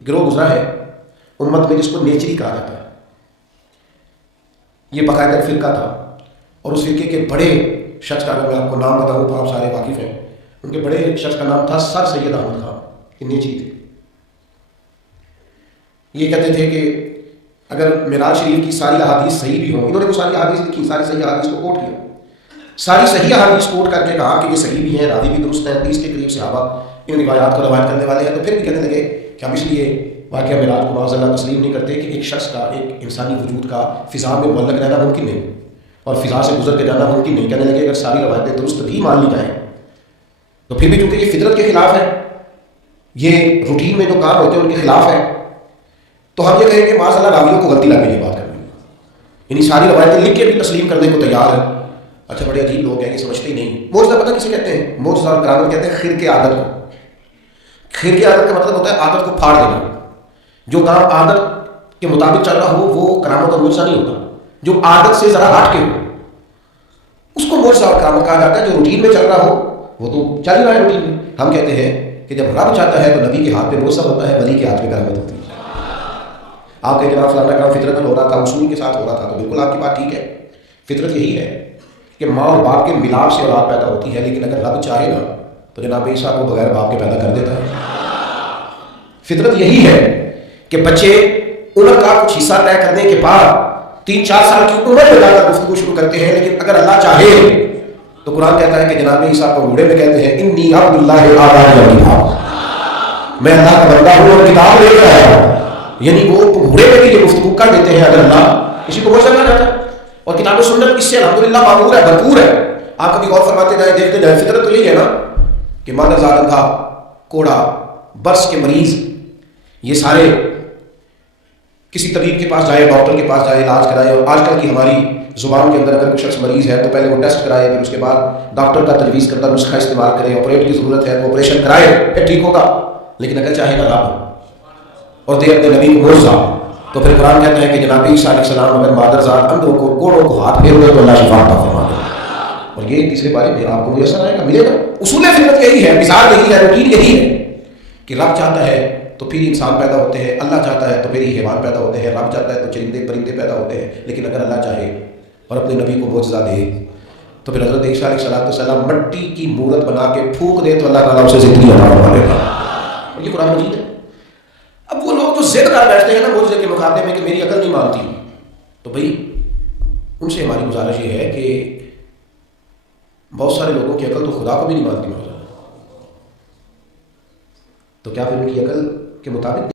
گروہ گزرا ہے امت میں جس کو نیچری کہا جاتا ہے. یہ باقاعدہ فرقہ تھا اور اس فرقے کے بڑے شخص کا اگر میں آپ کو نام بتاؤں تو آپ سارے واقف ہیں. ان کے بڑے شخص کا نام تھا سر سید احمد خان. یہ نیچری تھے. یہ کہتے تھے کہ اگر معراج شریف کی ساری احادیث صحیح بھی ہوں، انہوں نے وہ ساری احادیث لکھی، ساری صحیح احادیث کو کوٹ کیا، ساری صحیح احادیث کوٹ کر کے کہا کہ یہ صحیح بھی ہیں، راوی بھی درست ہیں، 30 کے قریب صحابہ ان روایات کو روایت کرنے والے ہیں. تو پھر بھی کہنے لگے کہ ہم اس لیے واقعہ معراج کو معاذ اللہ تسلیم نہیں کرتے کہ ایک شخص کا، ایک انسانی وجود کا فضا میں معلق رہنا ممکن نہیں اور فضا سے گزر کے جانا ممکن نہیں. کہنے لگے اگر ساری روایتیں درست بھی مان لی جائیں تو پھر بھی چونکہ یہ فطرت کے خلاف ہے، یہ روٹین میں جو کام ہوتے ہیں ان کے خلاف ہے، تو ہم یہ کہیں کہ معاذ اللہ راویوں کو غلطی لگ گئی یہ بات کرنے. یعنی ساری روایتیں لکھ کے بھی تسلیم کرنے کو تیار ہے. اچھا بڑے عجیب لوگ ہیں، یہ سمجھتے ہی نہیں. معجزہ پتہ کسے کہتے ہیں؟ معجزہ اور کرامت کہتے ہیں خرقِ عادت کو. خرقِ عادت کا مطلب ہوتا ہے عادت کو پھاڑ دینا. جو کام عادت کے مطابق چل رہا ہو وہ کرامت اور معجزہ نہیں ہوتا. جو عادت سے ذرا ہٹ کے ہو اس کو معجزہ اور کرامت کہا جاتا ہے. جو روٹین میں چل رہا ہو وہ تو چل ہی رہا ہے روٹین میں. ہم کہتے ہیں کہ جب رب چاہتا ہے تو نبی کے ہاتھ پہ معجزہ ہوتا ہے، ولی کے ہاتھ پہ کرامت ہوتی ہے. آپ کہ جناب فلانا کام فطرت ہو رہا تھا، اصول کے ساتھ ہو رہا تھا، تو بالکل آپ کی بات ٹھیک ہے. فطرت یہی ہے کہ ماں اور باپ کے ملاپ سے اولاد پیدا ہوتی ہے، لیکن اگر رب چاہے نا تو جناب عیسیٰ کو بغیر باپ کے پیدا کر دیتا ہے. فطرت یہی ہے کہ بچے عمر کا کچھ حصہ طے کرنے کے بعد 3-4 سال کی عمر میں جا کر گفتگو شروع کرتے ہیں، لیکن اگر اللہ چاہے تو قرآن کہتا ہے کہ جناب عیسیٰ کو بوڑھے میں کہتے ہیں انی عبد اللہ آتانی الکتاب، میں اللہ کا بندہ ہوں اور کتاب لے کر آیا ہوں. یعنی وہ بوڑھے میں بھی یہ گفتگو کر دیتے ہیں اگر اللہ کسی کو معجزہ کہا جاتا ہے. اور کتاب و سنت اس سے الحمدللہ معمور ہے، بھرپور ہے. آپ کبھی غور فرماتے جائیں، دیکھتے جائیں. فطرت تو یہی ہے نا کہ مادر زاد اندھا، کوڑا، برس کے مریض، یہ سارے کسی طبیب کے پاس جائے، ڈاکٹر کے پاس جائے، علاج کرائے. اور آج کل کی ہماری زبان کے اندر اگر کوئی شخص مریض ہے تو پہلے وہ ٹیسٹ کرائے، پھر اس کے بعد ڈاکٹر کا تجویز کرتا نسخہ استعمال کرے، آپریٹ کی ضرورت ہے تو آپریشن کرائے، پھر ٹھیک ہوگا. لیکن اگر چاہے گا رب اور دے اپنے نبی کو معجزہ تو پھر قرآن کہتا ہے کہ جناب عیسیٰ علیہ السلام اگر مادر ذات اندھوں کو، کوڑوں کو ہاتھ پھیر دے تو اللہ شفا عطا فرما دے. اور یہ تیسرے بارے میں آپ کو میسر آئے گا، ملے گا. اصول فطرت یہی ہے، مثال یہی ہے، روٹین یہی ہے کہ رب چاہتا ہے تو پھر انسان پیدا ہوتے ہیں، اللہ چاہتا ہے تو پھر حیوان پیدا ہوتے ہیں، رب چاہتا ہے تو چرندے پرندے پیدا ہوتے ہیں. لیکن اگر اللہ چاہے اور اپنے نبی کو معجزہ دے تو پھر حضرت عیسیٰ علیہ السلام مٹی کی مورت بنا کے پھونک دے تو اللہ تعالیٰ اسے زندگی عطا فرما دے گا. اور یہ قرآن مجید ہے. اب وہ لوگ جو ضد کر بیٹھتے ہیں نا معجزے کے مقابلے میں کہ میری عقل نہیں مانتی، تو بھائی ان سے ہماری گزارش یہ ہے کہ بہت سارے لوگوں کی عقل تو خدا کو بھی نہیں مانتی، تو کیا پھر ان کی عقل کے مطابق